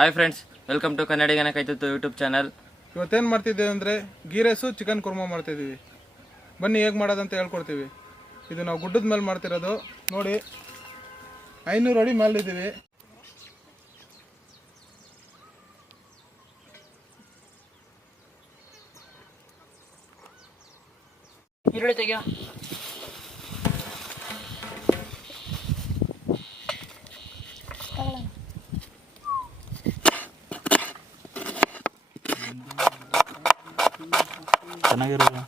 Hi friends, welcome to ಕನ್ನಡಿಗನ ಕೈತುತ್ತು YouTube channel. ಇವತ್ತೇನು ಮಾಡ್ತಿದ್ದೇವೆ ಅಂದರೆ ಗೀ ರೈಸು ಚಿಕನ್ ಕುರ್ಮಾ ಮಾಡ್ತಿದ್ದೀವಿ. ಬನ್ನಿ ಹೇಗೆ ಮಾಡೋದಂತ ಹೇಳ್ಕೊಡ್ತೀವಿ. ಇದು ನಾವು ಗುಡ್ಡದ ಮೇಲೆ ಮಾಡ್ತಿರೋದು. ನೋಡಿ 500 ಅಡಿ ಮೇಲಿದ್ದೀವಿ. ಈರುಳ್ಳಿ ತೆಗಿಯೋ. ಚೆನ್ನಾಗಿರಲ್ಲ.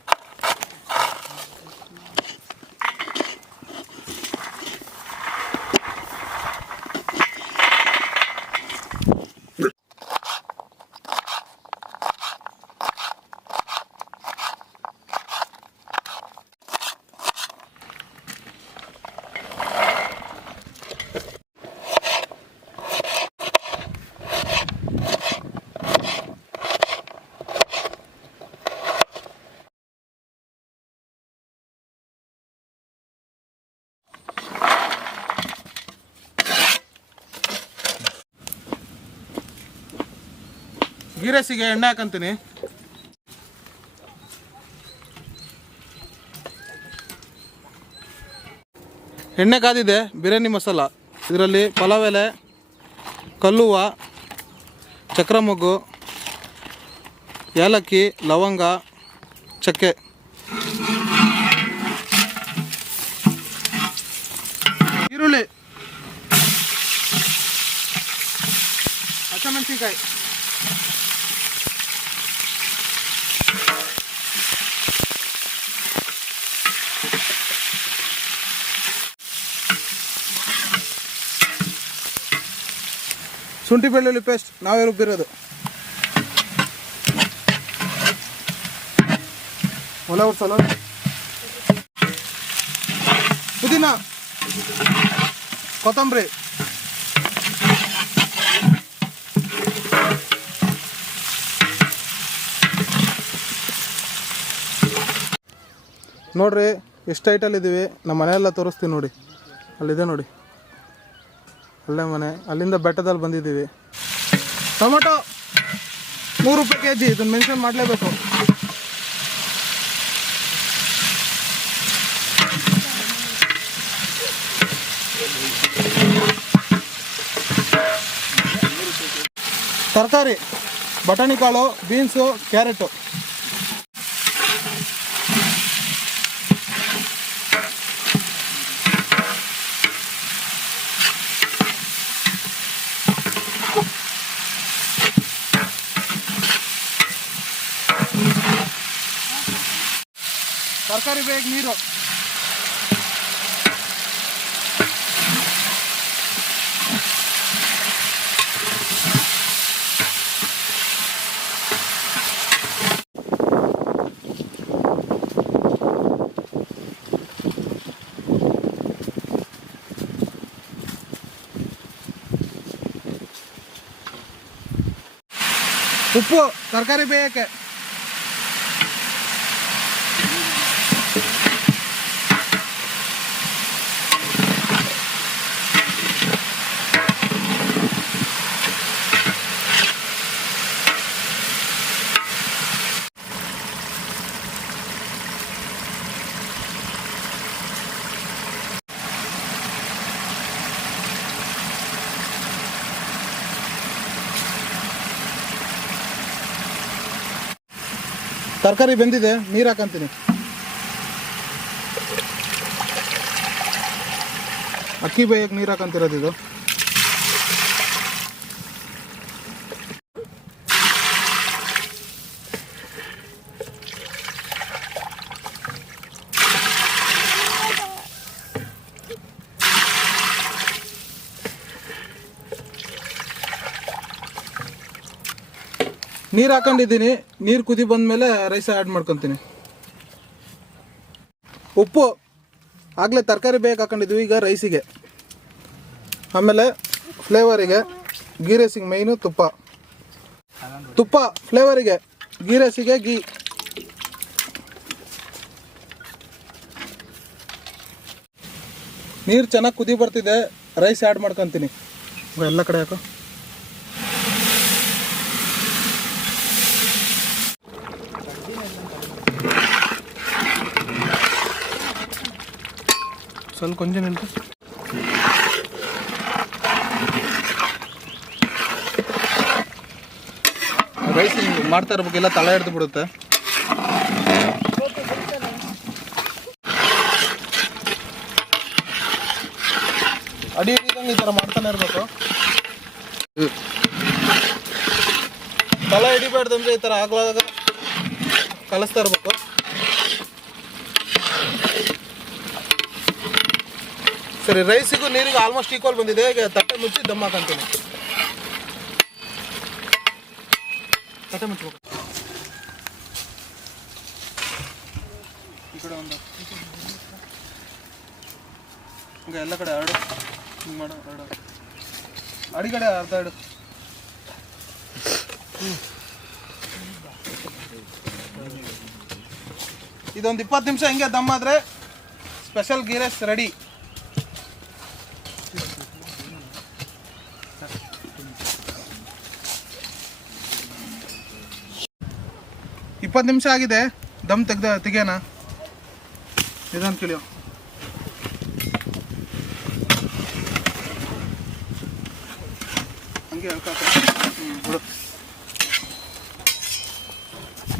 ಗೀ ರೈಸಿಗೆ ಎಣ್ಣೆ ಹಾಕಂತೀನಿ. ಎಣ್ಣೆ ಕಾದಿದೆ. ಬಿರಿಯಾನಿ ಮಸಾಲ, ಇದರಲ್ಲಿ ಪಲಾವ್ ಎಲೆ, ಕಲ್ಲುವ, ಚಕ್ರಮೊಗ್ಗು, ಏಲಕ್ಕಿ, ಲವಂಗ, ಚಕ್ಕೆ, ಈರುಳ್ಳಿ, ಹಸಿಮೆಣಸಿನ್ಕಾಯಿ, ಶುಂಠಿ ಬೆಳ್ಳುಳ್ಳಿ ಪೇಸ್ಟ್ ನಾವೇ ರುಬ್ಬಿರೋದು, ಒಲೆ ಉರ್ಸಲು, ಪುದೀನ, ಕೊತ್ತಂಬರಿ, ನೋಡ್ರಿ ಎಷ್ಟು ಹೈಟಲ್ಲಿದ್ದೀವಿ. ನಮ್ಮ ಮನೆಯೆಲ್ಲ ತೋರಿಸ್ತೀವಿ ನೋಡಿ. ಅಲ್ಲಿದೆ ನೋಡಿ, ಅಲ್ಲೇ ಮನೆ. ಅಲ್ಲಿಂದ ಬೆಟ್ಟದಲ್ಲಿ ಬಂದಿದ್ದೀವಿ. ಟೊಮೊಟೊ 100 ರೂಪಾಯಿ kg. ಇದನ್ನು ಮೆನ್ಷನ್ ಮಾಡಲೇಬೇಕು. ತರಕಾರಿ ಬಟಾಣಿ ಕಾಳು, ಬೀನ್ಸು, ಕ್ಯಾರೆಟು, ತರಕಾರಿ ಬೇಗ ನೀರು, ಉಪ್ಪು ತರಕಾರಿ ಬೇಯಕ್ಕೆ, ತರಕಾರಿ ಬೆಂದಿದೆ. ನೀರು ಹಾಕಂತೀನಿ. ಅಕ್ಕಿ ಬೇಯಕ್ಕೆ ನೀರು ಹಾಕಂತಿರೋದು ಇದು. ನೀರು ಹಾಕೊಂಡಿದ್ದೀನಿ. ನೀರು ಕುದಿ ಬಂದಮೇಲೆ ರೈಸ್ ಆ್ಯಡ್ ಮಾಡ್ಕೊತೀನಿ. ಉಪ್ಪು ಆಗಲೇ ತರಕಾರಿ ಬೇಗ ಹಾಕೊಂಡಿದ್ವಿ, ಈಗ ರೈಸಿಗೆ. ಆಮೇಲೆ ಫ್ಲೇವರಿಗೆ ಗೀ ರೈಸಿಗೆ ಮೈನು ತುಪ್ಪ ಫ್ಲೇವರಿಗೆ, ಗೀ ರೈಸಿಗೆ ಗೀ. ನೀರು ಚೆನ್ನಾಗಿ ಕುದಿ ಬರ್ತಿದೆ. ರೈಸ್ ಆ್ಯಡ್ ಮಾಡ್ಕೊತೀನಿ. ಎಲ್ಲ ಕಡೆ ಹಾಕೋ. ಸ್ವಲ್ಪ ಕೊಂಚ ನಿಲ್ತು. ರೈಸ್ ಮಾಡ್ತಾ ಇರ್ಬೇಕೆಲ್ಲ ತಳ ಹಿಡ್ದು ಬಿಡುತ್ತೆ. ಅಡಿ ಹಿಡಿದಂಗೆ ಈ ಥರ ಮಾಡ್ತಾನೆ ಇರಬೇಕು. ತಳ ಹಿಡಿಬಾರ್ದಂದ್ರೆ ಈ ಥರ ಆಗ್ಲಾಗ ಕಲಿಸ್ತಾ ಇರಬೇಕು. ಸರಿ, ರೈಸಿಗೂ ನೀರಿಗೂ ಆಲ್ಮೋಸ್ಟ್ ಈಕ್ವಲ್ ಬಂದಿದೆ. ಈಗ ತಟ್ಟೆ ಮುಚ್ಚಿ ದಮ್ ಹಾಕಂತೀನಿ. ತಟ್ಟೆ ಮುಚ್ಚಬೇಕು. ಈ ಕಡೆ ಒಂದು ಈಗ ಎಲ್ಲ ಕಡೆ ಹರಡು. ಹಿಂಗೆ ಮಾಡು, ಹರಡು. ಅಡಿಗಡೆ ಅರ್ಧ ಇಡು. ಇದೊಂದು 20 ನಿಮಿಷ ಹಿಂಗೆ ದಮ್ ಆದರೆ ಸ್ಪೆಷಲ್ ಗೀ ರೈಸ್ ರೆಡಿ. ಇಪ್ಪತ್ತು ನಿಮಿಷ ಆಗಿದೆ. ದಮ್ ತೆಗೆಯೋಣ. ಇದನ್ನು ತಿಳಿಯೋ ಹಂಗೆ ಬಿಡು.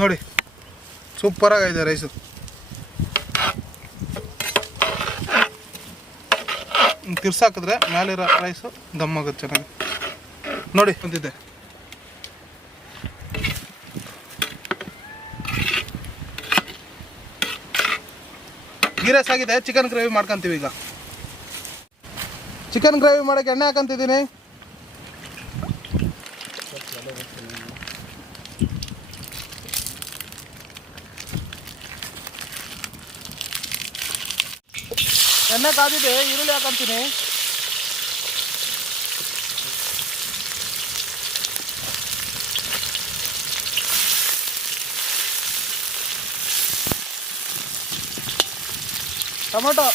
ನೋಡಿ, ಸೂಪರಾಗಿದೆ ರೈಸು. ತಿರ್ಸಾಕಿದ್ರೆ ಮೇಲಿರೋ ರೈಸು ದಮ್ ಆಗುತ್ತೆ ಚೆನ್ನಾಗಿ. ನೋಡಿ ಬಂದಿದೆ. ಗೀ ರೈಸ್ ಆಗಿದೆ. ಚಿಕನ್ ಗ್ರೇವಿ ಮಾಡ್ಕೊಂತೀವಿ ಈಗ. ಚಿಕನ್ ಗ್ರೇವಿ ಮಾಡೋಕ್ಕೆ ಎಣ್ಣೆ ಹಾಕಂತಿದ್ದೀನಿ. ಎಣ್ಣೆ ಕಾದಿದೆ. ಈರುಳ್ಳಿ ಹಾಕಂತೀನಿ. ಟೊಮೊಟೊ,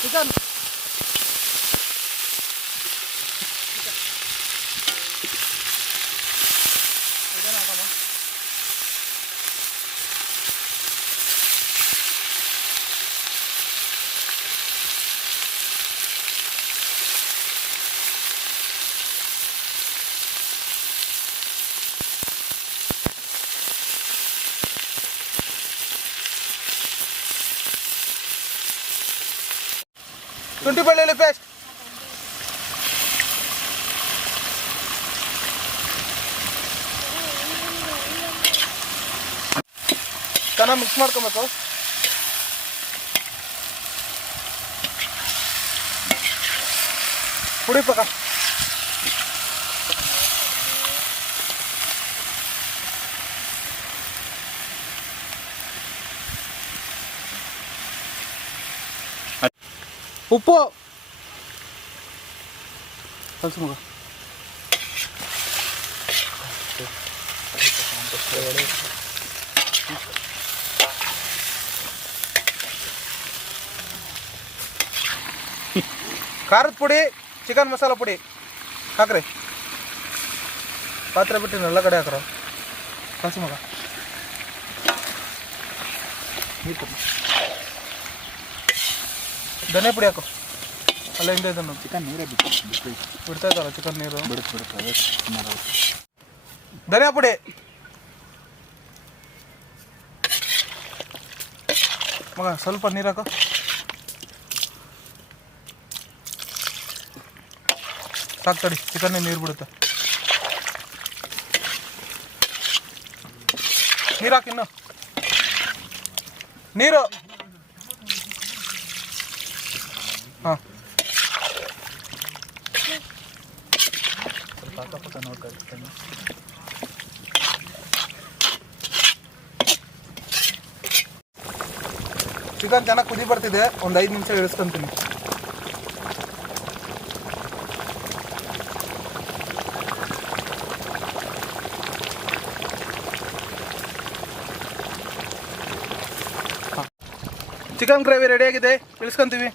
ಚಿಕನ್, ಇದನ್ನ ಹಾಕೋಣ. ಶುಂಠಿ ಬೆಳ್ಳುಳ್ಳಿ ಪೇಸ್ಟ್, ಚೆನ್ನಾಗಿ ಮಿಕ್ಸ್ ಮಾಡ್ಕೊಬೇಕು. ಪುಡಿ ಪಕ್ಕ ಉಪ್ಪು ಕಲಸು ಮಗ. ಖಾರದ ಪುಡಿ, ಚಿಕನ್ ಮಸಾಲ ಪುಡಿ ಹಾಕ್ರಿ. ಪಾತ್ರೆ ಬಿಟ್ಟು ಎಲ್ಲ ಕಡೆ ಹಾಕ್ರ. ಕಲಸು ಮಗ. ಧನಿಯಾ ಪುಡಿ ಹಾಕು. ಅಲ್ಲ ಹಿಂದೆ ಇದನ್ನು ಚಿಕನ್ ನೀರೇ ಬಿಡ್ತಾ ಇದ್ದಾರ. ಚಿಕನ್ ನೀರು ಧನಿಯಾ ಪುಡಿ, ಮಗ ಸ್ವಲ್ಪ ನೀರು ಹಾಕು. ಸಾಕು ತಡಿ, ಚಿಕನ್ ನೀರು ಬಿಡುತ್ತೆ. ನೀರು ಹಾಕಿ. ಇನ್ನು ನೀರು. ಹಾಂ, ಸ್ವಲ್ಪ ಅಕ್ಕಪಕ್ಕ ನೋಡ್ಕೊಂಡು ಚಿಕನ್ ಚೆನ್ನಾಗಿ ಕುದಿ ಬರ್ತಿದೆ. ಒಂದು 5 ನಿಮಿಷ ಇಳಿಸ್ಕೊಂತೀನಿ. ಚಿಕನ್ ಗ್ರೇವಿ ರೆಡಿಯಾಗಿದೆ. ಇಳಿಸ್ಕೊಂತೀವಿ.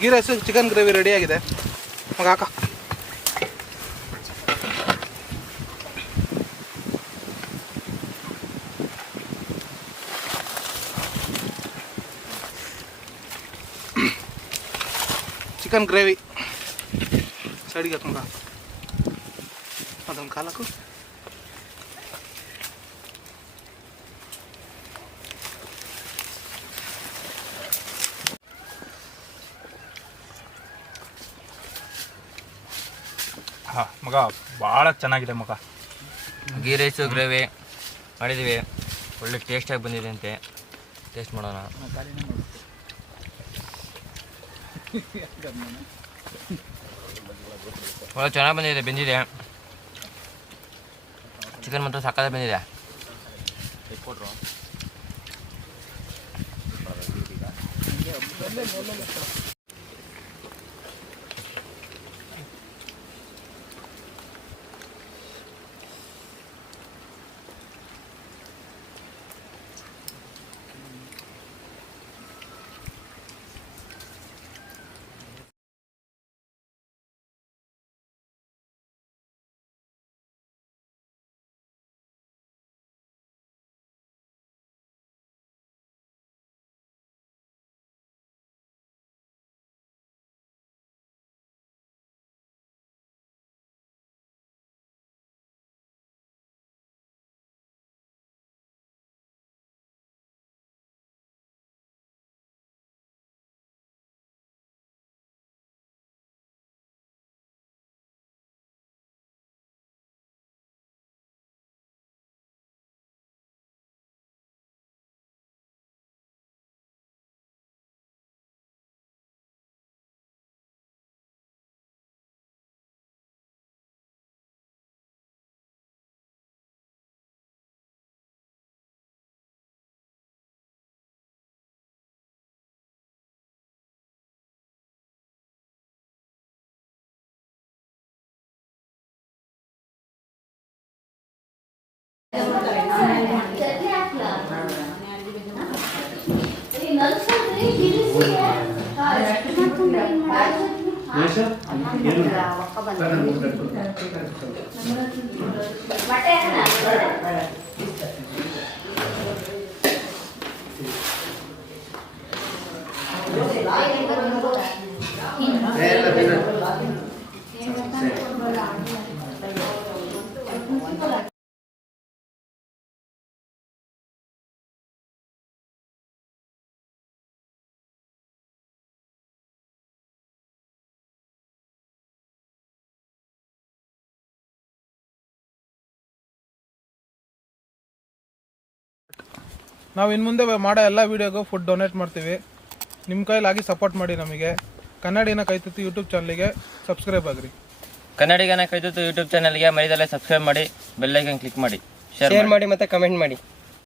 Ghee rice chicken gravy ready ಆಗಿದೆ. ಮಗ ಹಾಕ. ಚಿಕನ್ ಗ್ರೇವಿ ಸೈಡಿಗೆ ಹಾಕೊಂಡ ಅದೊಂದು ಕಾಲಕ್ಕೂ ಮಗ ಭಾಳ ಚೆನ್ನಾಗಿದೆ ಮಗ. ಗೀ ರೈಸು ಗ್ರೇವಿ ಮಾಡಿದ್ದೀವಿ, ಒಳ್ಳೆ ಟೇಸ್ಟಾಗಿ ಬಂದಿದೆ ಅಂತೆ. ಟೇಸ್ಟ್ ಮಾಡೋಣ. ಒಳ್ಳೆ ಚೆನ್ನಾಗಿ ಬಂದಿದೆ, ಬೆಂದಿದೆ. ಚಿಕನ್ ಮಾತ್ರ ಸಕ್ಕತ್ತಾಗಿ ಬಂದಿದೆ. ನಾವು ಇನ್ನು ಮುಂದೆ ಮಾಡೋ ಎಲ್ಲ ವೀಡಿಯೋಗೂ ಫುಡ್ ಡೊನೇಟ್ ಮಾಡ್ತೀವಿ. ನಿಮ್ಮ ಕೈಲಾಗಿ ಸಪೋರ್ಟ್ ಮಾಡಿ ನಮಗೆ. ಕನ್ನಡಿಗನ ಕೈತುತ್ತು ಯೂಟ್ಯೂಬ್ ಚಾನಲ್ಗೆ ಸಬ್ಸ್ಕ್ರೈಬ್ ಆಗಿರಿ. ಕನ್ನಡಿಗನ ಕೈತುತ್ತು ಯೂಟ್ಯೂಬ್ ಚಾನಲ್ಗೆ ಮರಿದಲ್ಲೇ ಸಬ್ಸ್ಕ್ರೈಬ್ ಮಾಡಿ, ಬೆಲ್ ಐಕಾನ್ ಕ್ಲಿಕ್ ಮಾಡಿ, ಶೇರ್ ಮಾಡಿ ಮತ್ತು ಕಮೆಂಟ್ ಮಾಡಿ.